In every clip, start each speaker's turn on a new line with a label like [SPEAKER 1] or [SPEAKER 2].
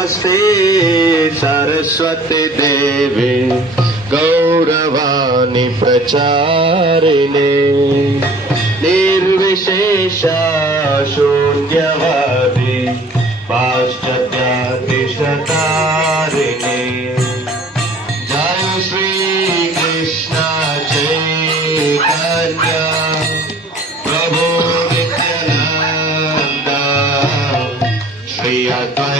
[SPEAKER 1] नमस्ते सरस्वती देवी, गौरवाणि प्रचारिणे। निर्विशेष शून्यवादी पाश्चात्यातिशतारिणे जय श्री कृष्ण चैतन्य, प्रभु नित्यानंद श्री अद्वैत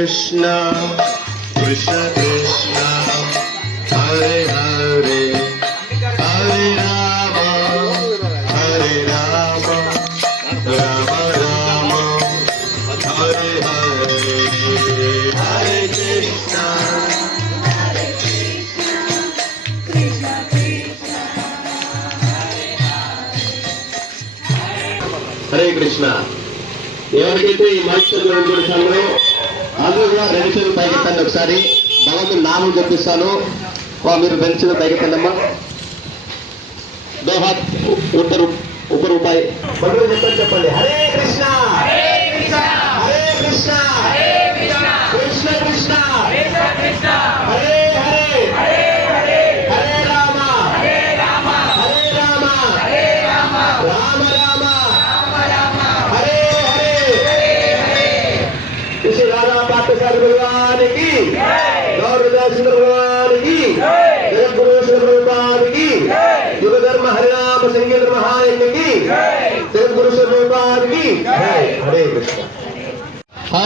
[SPEAKER 1] కృష్ణ కృష్ణ కృష్ణ హరే హరే హరే రామ హరే రామ రామ రామ హరే హరే హరే కృష్ణ. హరే కృష్ణ. ఎవరికైతే ఈ మహేశ్వర సంఘంలో అందరూ కూడా రెండు చేతులు పైకెత్తండి ఒకసారి. భగవంతుని నామం చెప్పిస్తాను వా మీరు రెండు చేతులు పైకెత్తండమ్మా దో హాత్ ఉత్తరు ఒక రూపాయి మొదలు చెప్పండి చెప్పండి. Hare Krishna! Hare Krishna! Krishna! Krishna! Hare Hare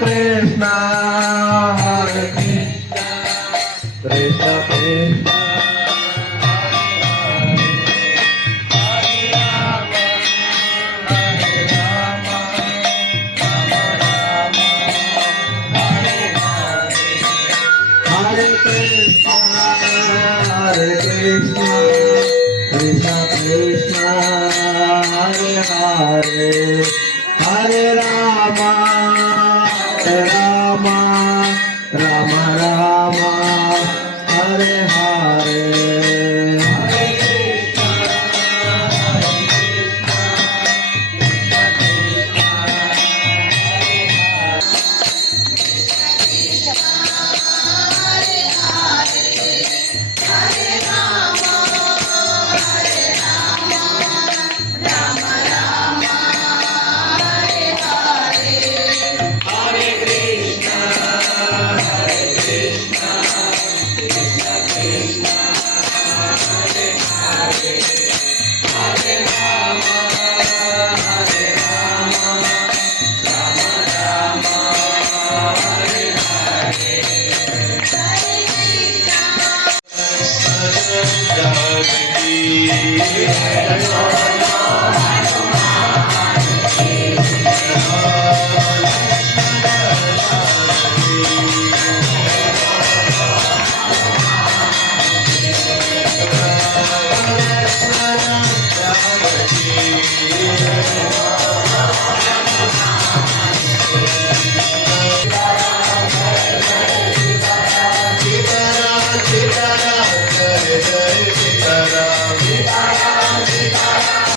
[SPEAKER 1] Krishna Hare Hare Rama Rama Rama